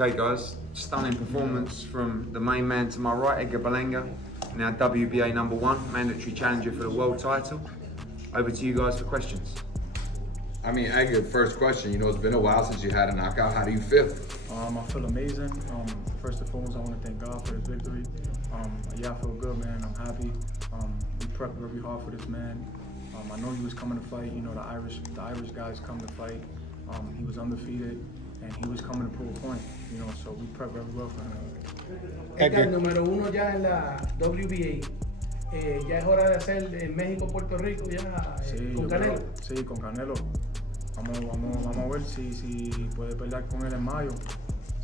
Okay guys, stunning performance from the main man to my right, EDGAR BERLANGA, now WBA #1, mandatory challenger for the world title. Over to you guys for questions. I mean, Edgar, first question, it's been a while since you had a knockout. How do you feel? I feel amazing. First and foremost, I want to thank God for this victory. Yeah, I feel good, man. I'm happy. We prepped very hard for this man. I know he was coming to fight. The Irish guys come to fight. He was undefeated, and he was coming to prove a point. So we prepped very well for him. Edgar, número 1 ya en la WBA. Ya es hora de hacer en México, Puerto Rico, ya con Canelo. Sí, con Canelo. Vamos a ver si puede pelear con él en mayo,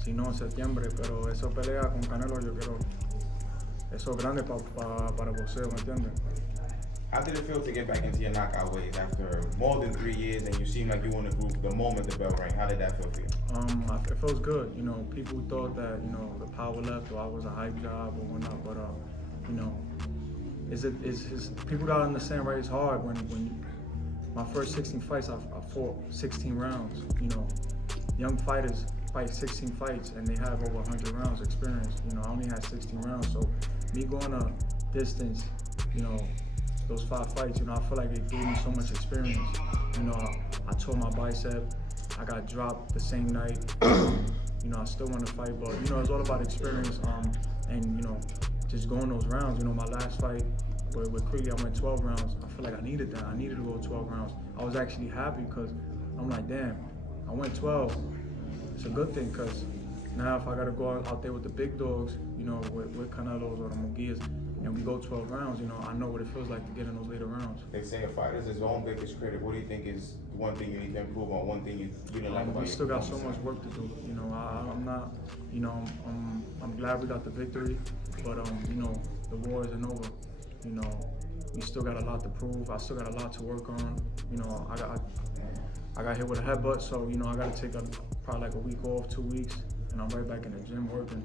si no en septiembre, pero esa pelea con Canelo yo quiero, eso es grande para boxeo, ¿me entiendes? How did it feel to get back into your knockout ways after more than 3 years and you seem like you won the group the moment the bell rang? How did that feel for you? It feels good. People thought that, the power left or I was a hype job or whatnot, but, people gotta understand, right? It's hard when my first 16 fights, I fought 16 rounds. Young fighters fight 16 fights and they have over 100 rounds experience. I only had 16 rounds, so me going a distance, those 5 fights, I feel like it gave me so much experience. I tore my bicep, I got dropped the same night. I still want to fight, but it's all about experience and just going those rounds. My last fight with Creedy, I went 12 rounds. I feel like I needed that. I needed to go 12 rounds. I was actually happy because I'm like, damn, I went 12. It's a good thing because now if I got to go out there with the big dogs, with Canelos or the Munguias, and we go 12 rounds, I know what it feels like to get in those later rounds. They say a fighter is his own biggest critic. What do you think is one thing you need to improve on, one thing you didn't like about We still got so much work to do. I'm not, I'm glad we got the victory, but the war isn't over. We still got a lot to prove. I still got a lot to work on. I got hit with a headbutt, so I got to take probably like a week off, 2 weeks, and I'm right back in the gym working.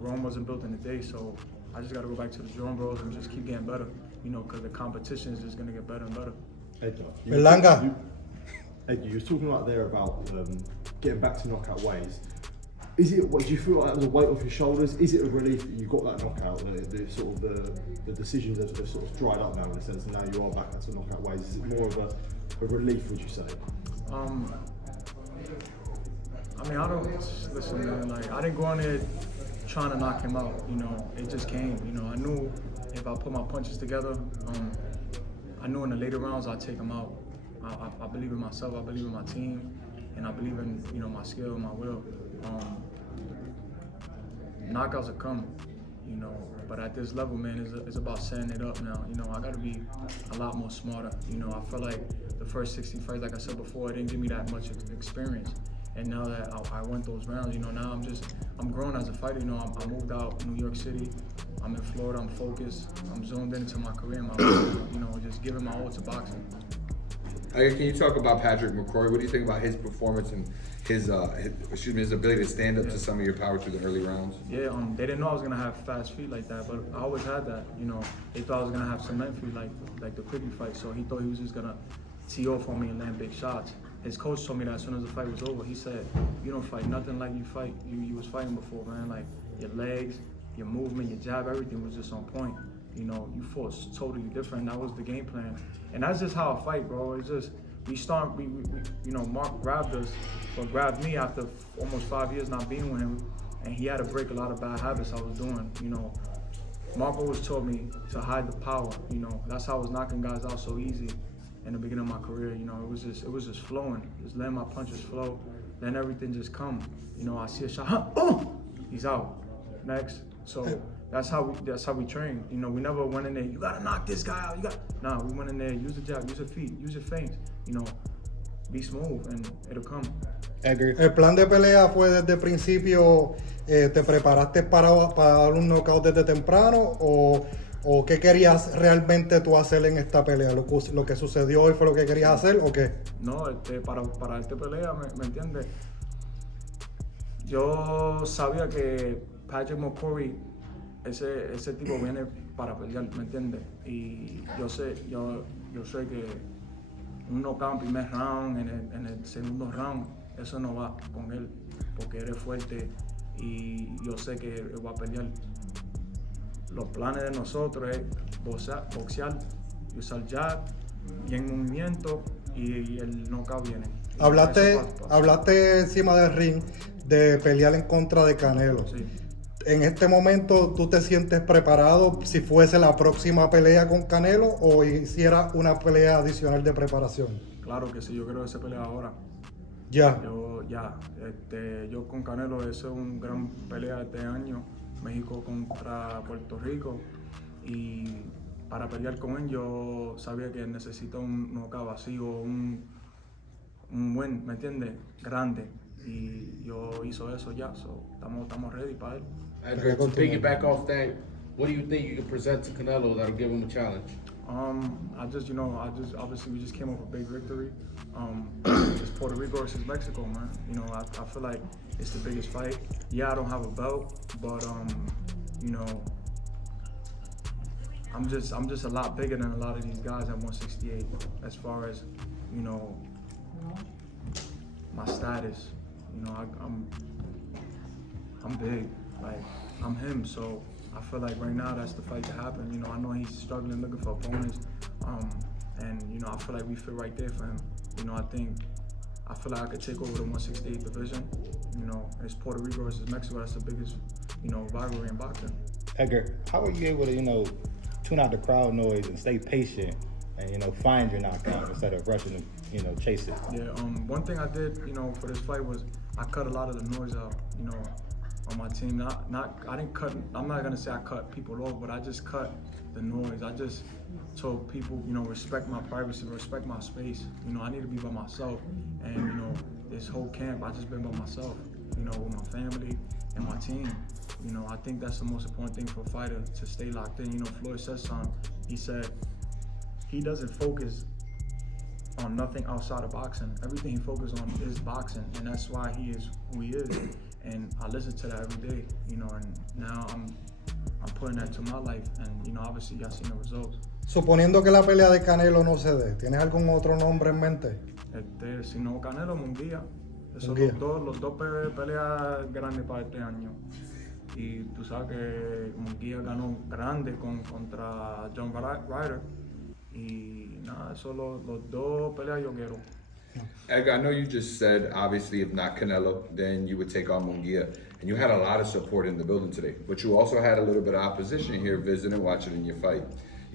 Rome wasn't built in a day, so I just got to go back to the drawing boards and just keep getting better. Because the competition is just gonna get better and better. Edgar, Berlanga. Edgar, you were talking right there about getting back to knockout ways. Do you feel like that was a weight off your shoulders? Is it a relief that you got that knockout? The decisions have sort of dried up now in a sense, and now you are back to knockout ways. Is it more of a relief, would you say? I don't listen, man. Like I didn't go on there trying to knock him out. It just came. I knew if I put my punches together, I knew in the later rounds I'd take him out. I believe in myself. I believe in my team, and I believe in my skill and my will. Knockouts are coming, but at this level, man, it's about setting it up now. I got to be a lot more smarter. I feel like the first 60 fights, like I said before, it didn't give me that much experience. And now that I went those rounds, now I'm grown as a fighter. I moved out New York City. I'm in Florida. I'm focused. I'm zoned into my career. Just giving my all to boxing. Can you talk about Padraig McCrory? What do you think about his performance and his ability to stand up to some of your power through the early rounds? Yeah, they didn't know I was gonna have fast feet like that, but I always had that. They thought I was gonna have cement feet like the Creedy fight, so he thought he was just gonna tee off on me and land big shots. His coach told me that as soon as the fight was over, he said, "You don't fight nothing like you was fighting before, man. Like your legs, your movement, your jab, everything was just on point. You fought totally different. That was the game plan, and that's just how I fight, bro. It's just Mark grabbed us, or grabbed me after almost 5 years not being with him, and he had to break a lot of bad habits I was doing. Mark always taught me to hide the power. That's how I was knocking guys out so easy in the beginning of my career. It was just flowing, just letting my punches flow, then everything just come. I see a shot, he's out. Next, so. That's how we train. We never went in there, you gotta knock this guy out. Nah, we went in there, use the jab, use your feet, use your feints. Be smooth and it'll come. El plan de pelea fue desde el principio, ¿te preparaste para dar un knockout desde temprano o qué querías realmente tú hacer en esta pelea? ¿Lo que sucedió hoy fue lo que querías hacer o qué? No, para esta pelea, ¿me entiendes? Yo sabía que Padraig McCrory, ese tipo viene para pelear, ¿me entiendes? Y yo sé que un knockout en primer round, en el segundo round, eso no va con él, porque él es fuerte y yo sé que él va a pelear. Los planes de nosotros es boxear, usar jab, bien movimiento y el knockout viene. Y Hablaste, eso pasa. hablaste encima del ring de pelear en contra de Canelo. Sí. En este momento, ¿tú te sientes preparado si fuese la próxima pelea con Canelo o hiciera una pelea adicional de preparación? Claro que sí, yo creo que se pelea ahora. Ya. Yo con Canelo, eso es una gran pelea este año, México contra Puerto Rico, y para pelear con él yo sabía que necesito un knockout vacío, un buen, ¿me entiendes? Grande, y yo hizo eso ya, so estamos ready para él. Edgar, to piggyback off that, what do you think you can present to Canelo that'll give him a challenge? Obviously we just came off a big victory. It's Puerto Rico versus Mexico, man. You know, I feel like it's the biggest fight. Yeah, I don't have a belt, but you know, I'm just a lot bigger than a lot of these guys at 168 as far as, you know, my status. You know, I'm big, like I'm him, so I feel like right now that's the fight to happen. You know, I know he's struggling looking for opponents, and you know, I feel like we fit right there for him. You know, I feel like I could take over the 168 division. You know, it's Puerto Rico versus Mexico. That's the biggest, you know, rivalry in boxing. Edgar, how are you able to, tune out the crowd noise and stay patient and, find your knockout instead of rushing to, chase it? Yeah, one thing I did, for this fight was I cut a lot of the noise out, on my team. I didn't cut, I'm not gonna say I cut people off, but I just cut the noise. I just told people, respect my privacy, respect my space. I need to be by myself. And, this whole camp, I just been by myself, with my family and my team. I think that's the most important thing for a fighter, to stay locked in. Floyd said something. He said he doesn't focus on nothing outside of boxing. Everything he focuses on is boxing, and that's why he is who he is. And I listen to that every day, and now I'm putting that to my life, and obviously y'all seen the results. Suponiendo que la pelea de Canelo no se dé, ¿tienes algún otro nombre en mente? Si no Canelo, Munguía. Esos Munguía. los dos peleas grandes para este año. Y tú sabes que Munguía ganó grande contra John Ryder. Y nada, eso los dos peleas yo quiero. Edgar, I know you just said, obviously, if not Canelo, then you would take on Munguia. And you had a lot of support in the building today. But you also had a little bit of opposition here visiting, watching in your fight.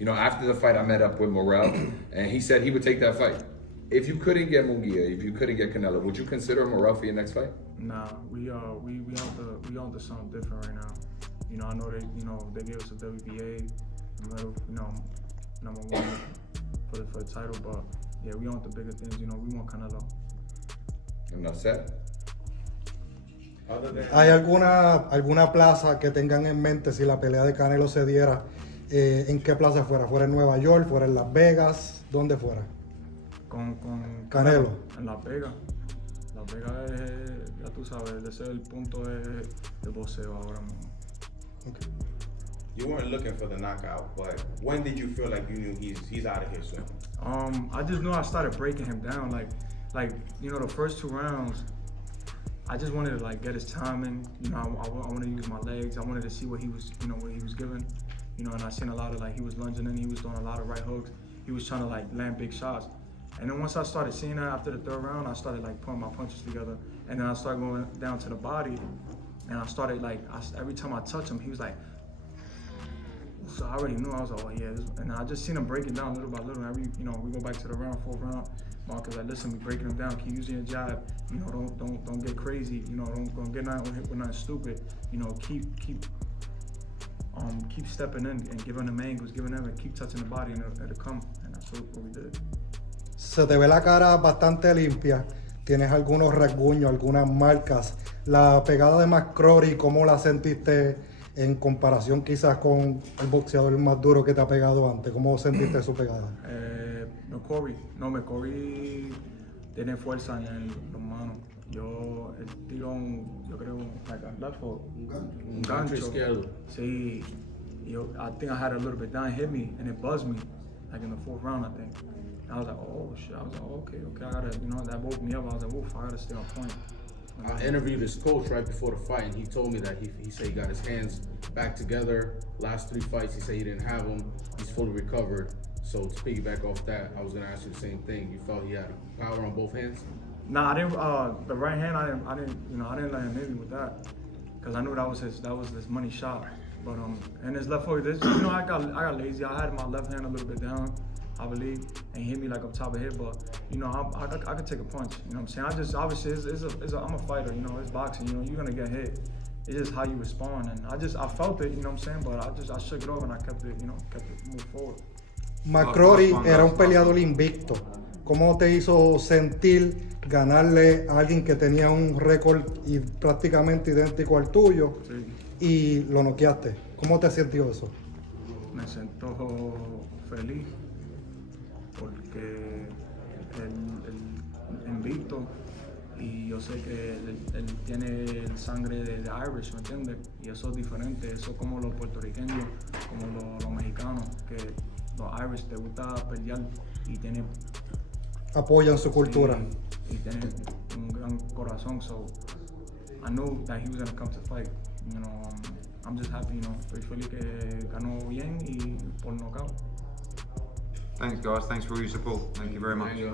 After the fight, I met up with Morrell, and he said he would take that fight. If you couldn't get Munguia, if you couldn't get Canelo, would you consider Morrell for your next fight? Nah, we on to something different right now. I know they gave us a WBA medal, number one for the title, but yeah, we on to bigger things. We want Canelo. Enough said. ¿Hay alguna plaza que tengan en mente si la pelea de Canelo se diera? ¿En qué plaza fuera? ¿Fuera en Nueva York? ¿Fuera en Las Vegas? ¿Dónde fuera? Con Canelo. En Las Vegas. Las Vegas es, ya tú sabes, ese es el punto de boxeo ahora mismo. Okay. You weren't looking for the knockout, but when did you feel like you knew he's out of here soon? I just knew I started breaking him down. Like the first 2 rounds, I just wanted to get his timing. I wanted to use my legs. I wanted to see what he was, what he was giving. And I seen a lot of he was lunging in, he was throwing a lot of right hooks. He was trying to land big shots. And then once I started seeing that after the 3rd round, I started putting my punches together. And then I started going down to the body. And I started every time I touch him, he was like, so I already knew. I was like, oh yeah. And I just seen him break it down little by little. We go back to the 4th round. Mark was like, listen, we breaking him down. Keep using your jab. Don't get crazy. Don't get nothing with nothing stupid. Keep stepping in and giving them angles, and keep touching the body, and it'll come. And that's what we did. Se te ve la cara bastante limpia. ¿Tienes algunos rasguños, algunas marcas? La pegada de McCrory, ¿cómo la sentiste en comparación quizás con el boxeador más duro que te ha pegado antes? ¿Cómo sentiste su pegada? McCrory tiene fuerza en los manos. El tirón, yo creo, un gancho. Sí, I think I had a little bit down, hit me, and it buzzed me, in the 4th round, I think. I was like, oh shit. I was like, okay, I gotta, you know, that woke me up. I was like, oof, I gotta stay on point. I interviewed his coach right before the fight, and he told me that he said he got his hands back together. Last 3 fights, he said he didn't have them. He's fully recovered. So to piggyback off that, I was gonna ask you the same thing. You felt he had power on both hands? Nah, I didn't. The right hand, I didn't. You know, I didn't let him hit me with that, cause I knew that was his money shot. But and his left hook, this, you know, I got lazy. I had my left hand a little bit down, I believe, and he hit me like up top of hit. But you know, I could take a punch. You know what I'm saying? I just obviously I'm a fighter. You know, it's boxing. You know, you're gonna get hit. It's just how you respond, and I felt it. You know what I'm saying? But I shook it off and I kept it. You know, moved forward. McCrory era un peleador invicto. ¿Cómo te hizo sentir ganarle a alguien que tenía un récord prácticamente idéntico al tuyo y lo noqueaste? ¿Cómo te sintió eso? Me siento feliz porque él invicto y yo sé que él tiene el sangre de Irish, ¿me entiendes? Y eso es diferente, eso es como los puertorriqueños, como los mexicanos, que los Irish te gusta pelear y tienen apoyan su cultura. Y tienen un gran corazón, so I knew that he was gonna come to fight. You know, I'm just happy, you know, estoy feliz que ganó bien y por knockout. Thanks, guys. Thanks for all your support. Thank you very much. Thank you.